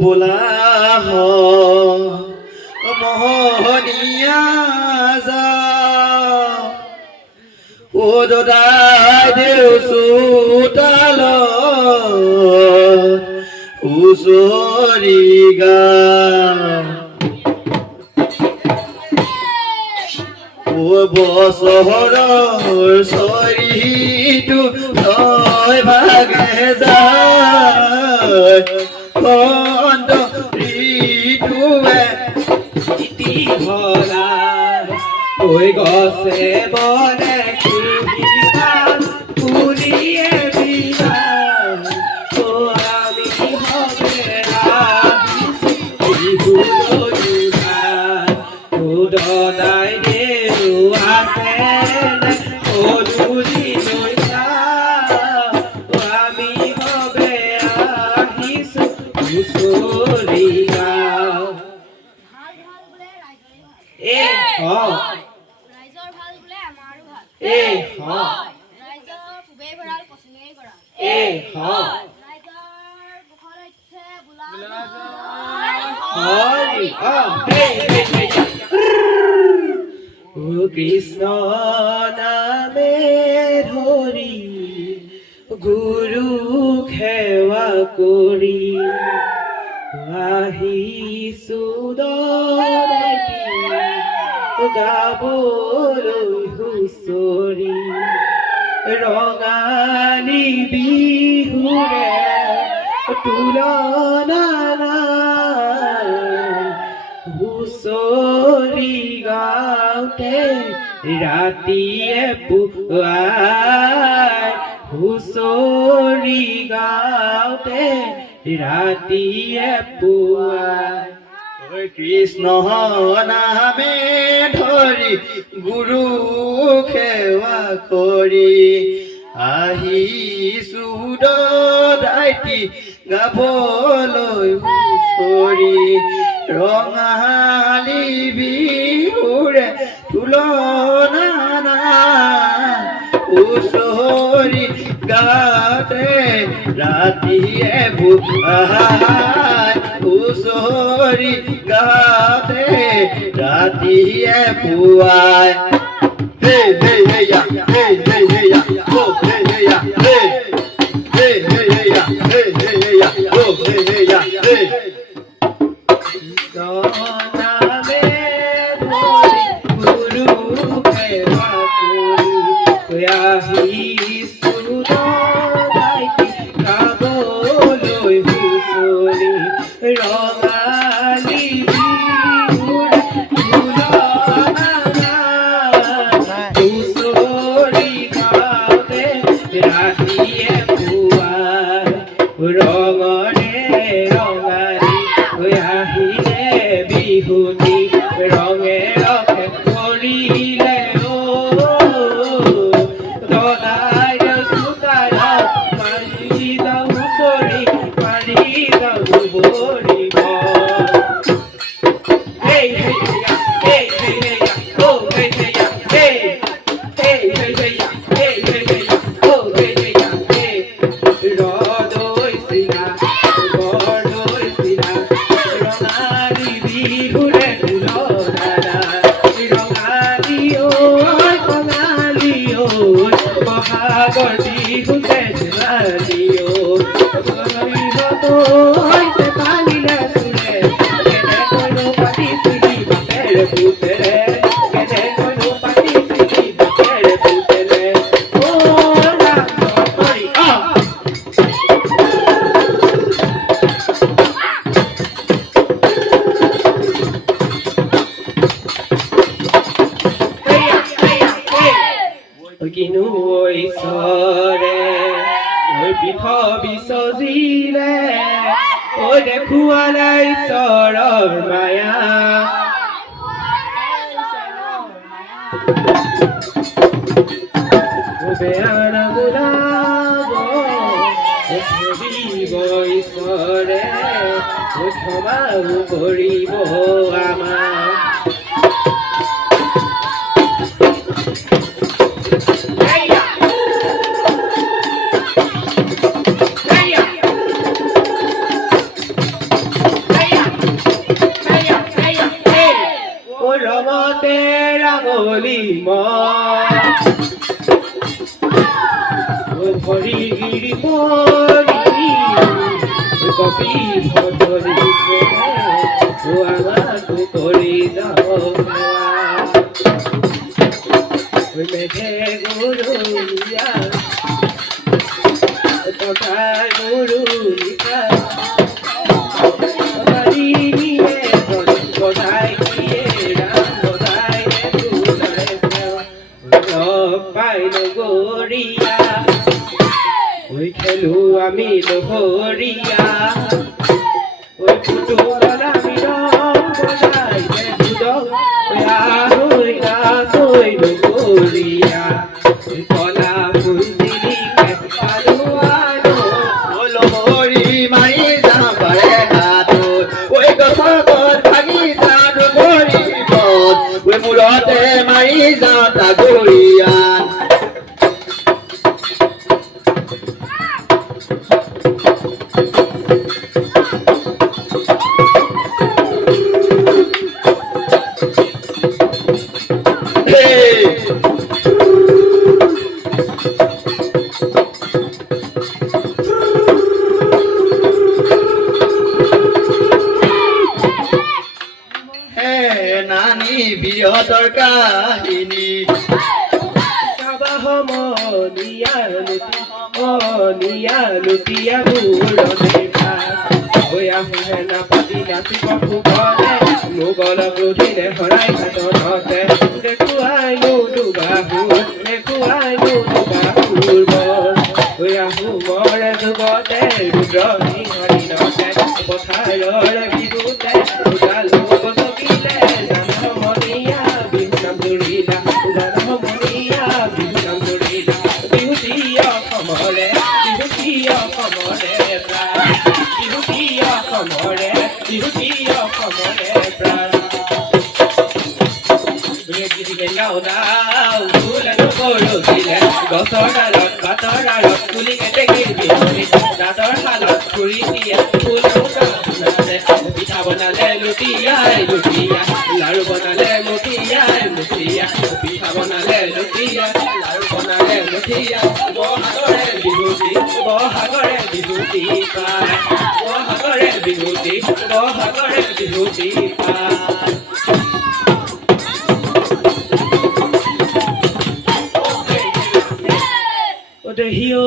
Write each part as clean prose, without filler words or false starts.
বোলা মোহনীয়া যা ও দদাই দেউ চোতাল হুঁচৰি গাওঁ বছৰৰ চৰিটো তই ভাগে যায় কন্ত ঋতুৱে ইতি ভৰা ঐ গছে বনে ফুলিয়ে বিনা আমি হবে দদাই দেউ আছে অদুৰি লৈছা আমি হবে আহিছো হুঁচৰি গাওঁ ৰাইজৰ ভাল বোলে আমাৰো ভাল ৰাইজৰ খুবেই ভৰাল পচন্দেই কৰা ৰাইজৰ মুখত হৈছে কৃষ্ণ নামে ধৰি গুৰু সেৱা কৰি আহিছো গাবলৈ হুঁচৰি ৰঙালী বিহুৰে তুলনা নাই হুঁচৰি গাওঁতে ৰাতিয়ে পুৱাই হুঁচৰি গাওঁতে ৰাতিয়ে পুৱাই কৃষ্ণ নামে ধৰি গুৰু সেৱা কৰি আহিছো দদাইটি গাবলৈ হুঁচৰি ৰঙালী বিহুৰে তুলনা নাই হুঁচৰি গাওঁতে ৰাতিয়ে পুৱাই হুঁচৰি গাওঁতে ৰাতিয়ে পুৱাই hey hey hey ya hey hey hey ya oh hey hey ya hey hey hey hey ya hey hey hey ya oh hey hey ya hey নামে ধৰি গুৰু সেৱা কৰি আহিছো দদাইটি গাবলৈ হুঁচৰি ৰঙালী বিহুৰ তুলনা নাই হুঁচৰি গাওঁতে ৰাতিয়ে পুৱাই ৰঙৰে ৰঙালী আহিলে বিহুতি ৰঙে ৰঙে কৰিলে দদাই চোতাল মাৰি যাওঁ হুঁচৰি মাৰি যাওঁ ধুবৰিব hey hey ya hey hey ya oh hey hey ya hey hey hey ya hey hey ya oh hey hey ya hey ৰদৈ চিঙা বৰদৈ চিঙা ৰঙালী বিহুৰে তুলনা নাই ৰঙালী ঐ বহাগৰ বিহুতে জোনালী পালিলে চুলে কেনেকৈনো পাতিছিলি বাপেৰে পুতেৰে কেনেকৈনো পাতিছিলি বাপেৰে পুতেৰে কিনো ঈশ্বৰে পীঠ বিচজিলে দেখুৱালে ঈশ্বৰৰ মায়া বেয়া নামোলাব ধৰিব ঈশ্বৰে ক্ষমাও কৰিব আমাক কপির পরি কপি ভদরিছে ও আমাকে করে দাও ওই মেঘে গুরুলিয়া কোথায় গুরুলিয়া বাড়ি নিয়ে কোথায় গিয়ে রাম কোথায় তুলারে পাইল গড়িয়া ওই খেলু আমি লোহরিয়া ওই পুটুলার আমি রং বজাই ওই ওই লোহরিয়া ওই কলা ফুল দিলিকে আলো আলো বলো হরি মাই যাবারে হাতো ওই গছগত ভাঙি যান গৰি পথ ওই মূৰতে মাৰি যাওঁ তাগৰিয়ান নানি বিহতৰ কাহিনী মনিয়া লুটিয়া বুৰনে ওয়া হেনা পাতি নাচিব ফুকনে মোগল ক্ৰোধিনে হৰাই ঘাটনতে দেখুৱাই মুদুবাহু দেখুৱাই মুদুবাহুৰ বল ওয়া হুমৰে যুগতে ৰুদ্ৰ সিংহৰিণতে পথাৰৰ বিহুতে উজালো গছকিলে জানমনিয়া বিহু নাম ধৰিলা জানমনিয়া বিহু নাম ধৰিলা বিহুতীয় সমৰে বিহুতীয় সমৰে প্ৰাণ বিহুতীয় সমৰে বিহুতীয় সমৰে প্ৰাণ গছৰ ডালত বাটৰ ডালত তুলি কেতেকী বিহুৰি দাঁতৰ শালত ফুৰি দিয়ে ফুল পিঠা বনালে লুটিয়াই লুটিয়া লাৰু বনালে মুঠিয়াই মুঠিয়া পিঠা বনালে লুটিয়া লাৰু বনালে মুঠিয়া বহাগৰে বিহুতি পায় বহাগৰে বিহুতি পায় দেহিও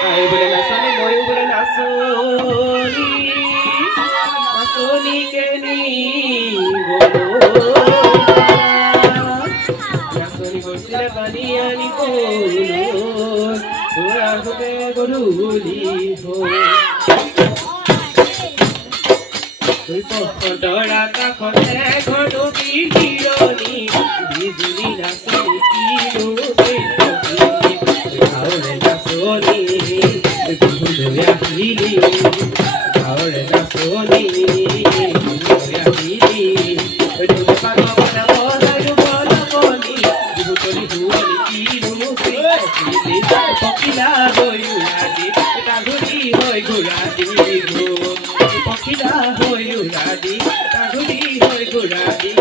তাই বোলে নাচনি ময়ো বোলে নাচনি কেনি নাচনি গৈছিলে পানী আনি তোৰা ঘৰে গধূলি হ'ল আকাশতে ঘৰটো বিহিৰণি বিজুলী নাচনি কিনো পখিলা হৈ উৰাদি কাঘুৰি হৈ ঘূৰাদি পখিলা হৈ উৰাদি কাঘুৰি হৈ ঘূৰাদি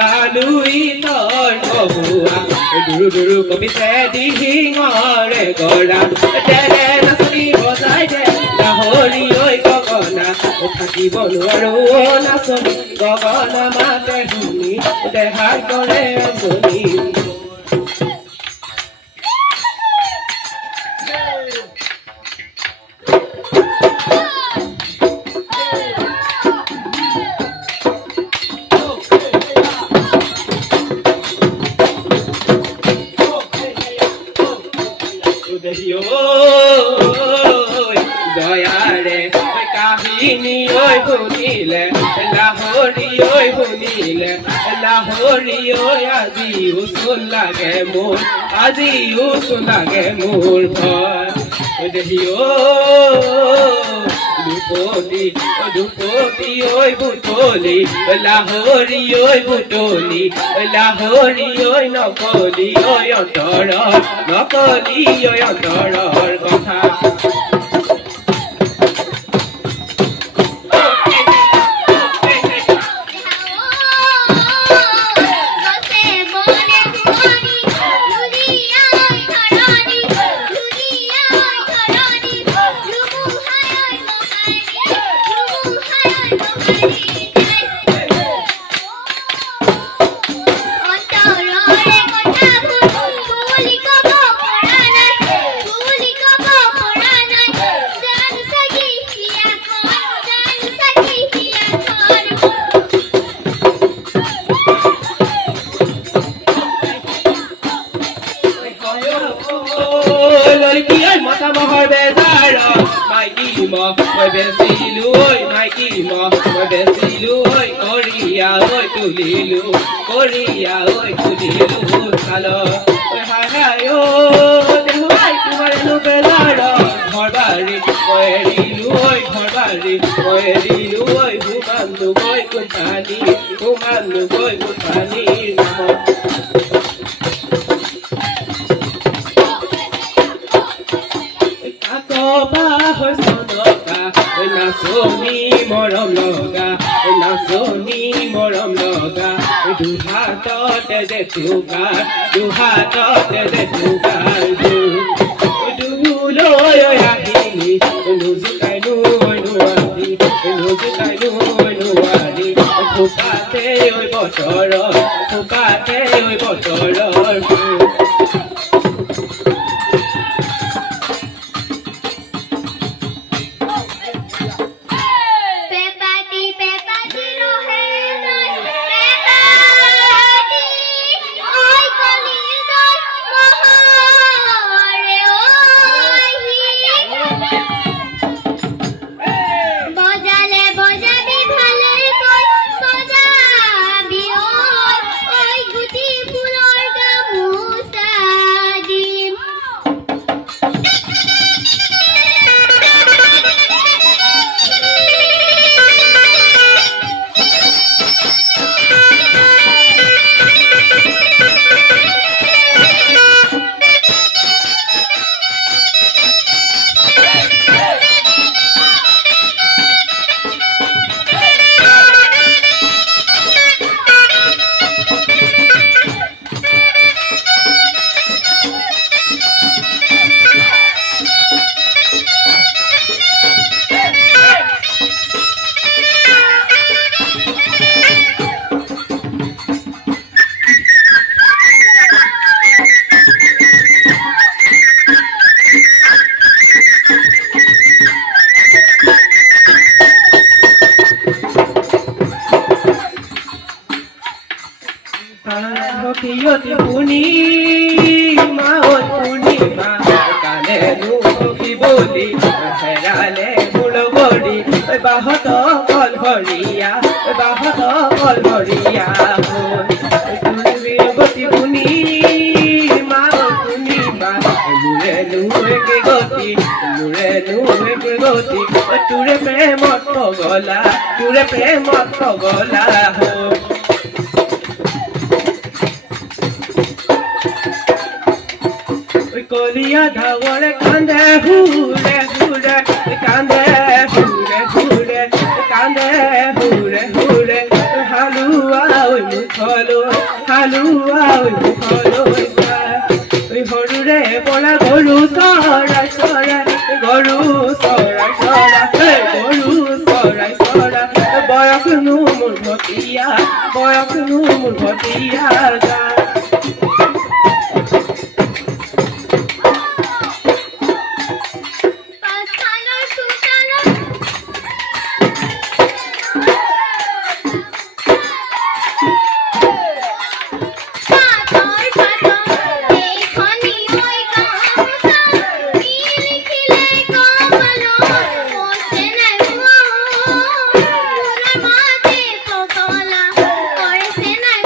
লালুই তই কহুৱা দুৰু দুৰু কবিছে দিহিঙৰে গৰা তেৰে নাচনি বজাই দে লাহৰি ঐ গগনা থাকিব নোৱাৰো নাচনি গগনা মাতে শুনি দেহাৰ কৰে আমনি দয়াৰে কাহিনী ঐ শুনিলে লাহৰি ঐ শুনিলে লাহৰি ঐ আজিও চোন লাগে মোৰ আজিও চোন লাগে মোৰ ভয় দেহি দুপতি দুপতি ঐ বুটলি লাহৰি ঐ বুটলি লাহৰি ঐ নকলি ঐ অন্তৰৰ নকলি ঐ অন্তৰৰ কথা মহৰ বেজাৰ মাইকী মই বেচিলো ঐ মাইকী মই বেচিলো ঐ কৰিয়া ঐ তুলিলো কৰিয়া ঐ তুলিলো চাল হাই হাই ঐ দেহুৱাই তোমাৰ এনো বেজাৰ ঘৰ বাৰী মই এৰিলো ঐ ঘৰ বাৰী মই এৰিলো ঐ ঘুমানো গৈ কোঠানীৰ নামত নাচনি মৰম লগা নাচনি মৰম লগা দুহাততে জেঠুকা দুহাততে জেঠুকা দুলৈ আহিলি নুজুকাই নোৱাৰি নুজুকাই নোৱাৰি থোপাতে ঐ বতৰৰ থোপাতে ঐ বতৰৰ Yoti Purnima, Purnima, Kalenu Kiboli, Herale Bulobodi, Bahoto Kolhoria, Bahoto Kolhoria, Yoti Purnima, Purnima, Murelu Goti, Murelu Goti, Ture Premot Gola, Ture Premot Gola. Kolia dhawar kande hure hure kande hure hure kande hure hure halua oi mukhalo বলা গরু সরাই সরাই গরু সরাই সরাই গরু সরাই সরাই বয়স নু মোর ভটিয়া বয়স নু মোর ভটিয়া যায় পাঁচখানোর সুতানো পাতর পাতর এখনি ওই গামছা লিখিলে কমলো বসে নাই ওনার মাঝে পকলা করেছে নাই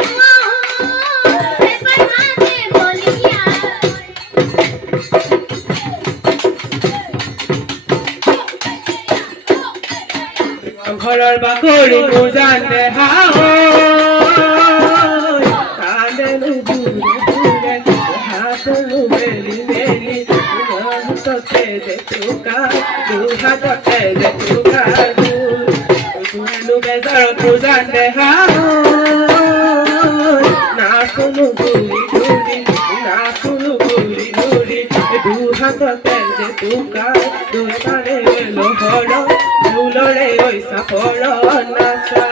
পেপার মাঝে বলিয়া ঘৰৰ বাকৰি বুজানে হাও কান্দে বুৰে বুৰে হাতলো মেলি মেলি হাততে যে চুকা দুহাততে যে চুকা দুনো বেজাৰত বুজানে হাও নাচনো ঘূৰি ঘূৰি নাচনো ঘূৰি ঘূৰি দুহাততে যে চুকা দুটাৰে লহৰ ফুলৰে ওই সাফৰ নাচা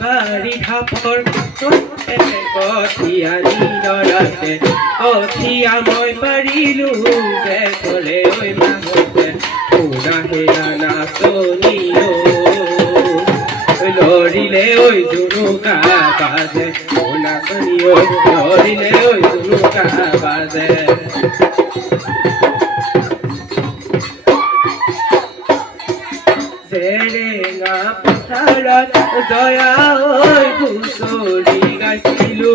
বাড়ি ঢাপৰ কঠিয়াৰি নৰাতে অথিয়া মই পাৰিলো যে তলে ওই মাহতে পুৰা হেৰা নাচনিও লৰিলে ওই জুনুকা বাজে নাচনিও লৰিলে ওই জুনুকা বাজে সেৰেঙা পথাৰত জয়া ঐ হুঁচৰি গাইছিলো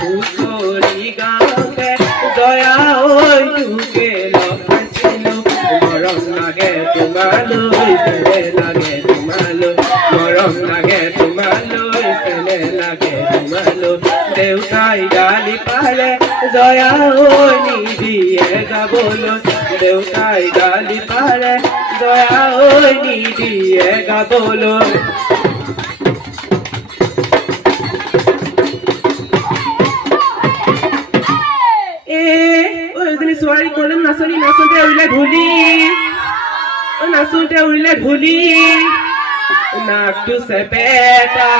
হুঁচৰি গাওঁতে জয়া ঐ তোকে লগ পাইছিলো মৰম লাগে তোমালৈ চেনে লাগে তোমালৈ মৰম লাগে তোমালৈ চেনে লাগে তোমালৈ দেউতাই গালি পাৰে জয়া ঐ নিদিয়ে গাবলৈ দেউতাই গালি পাৰে জয়া ঐ নিদিয়ে গাবলৈ এজনী ছোৱালী কলম নাচনি নাচোঁতে উৰিলে ধূলি নাচোঁতে উৰিলে ধূলি নাকটো চেপেটা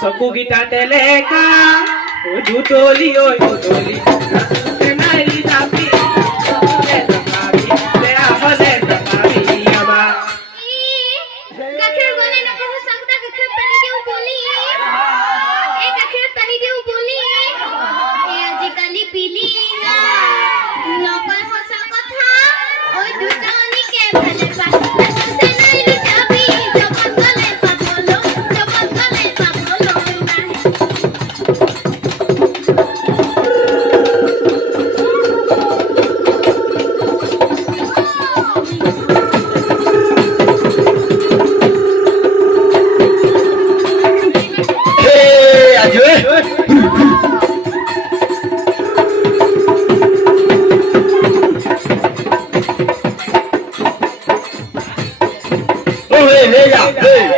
চকুকেইটা টেলেকা দুতলি ঐ দুতলি নাচোঁতে নাইলি জাপি গাখীৰ গলে নকহো চাকটা গাখীৰ পানী দিও বলি এই গাখীৰ পানী দিও বলি এই আজিকালি পিলি না নকয় সঁচা কথা ওই দুজনীকে ভালে পায় নাচোঁতে নাইলি যাবি জগত গলে পাবলো নাই Hey,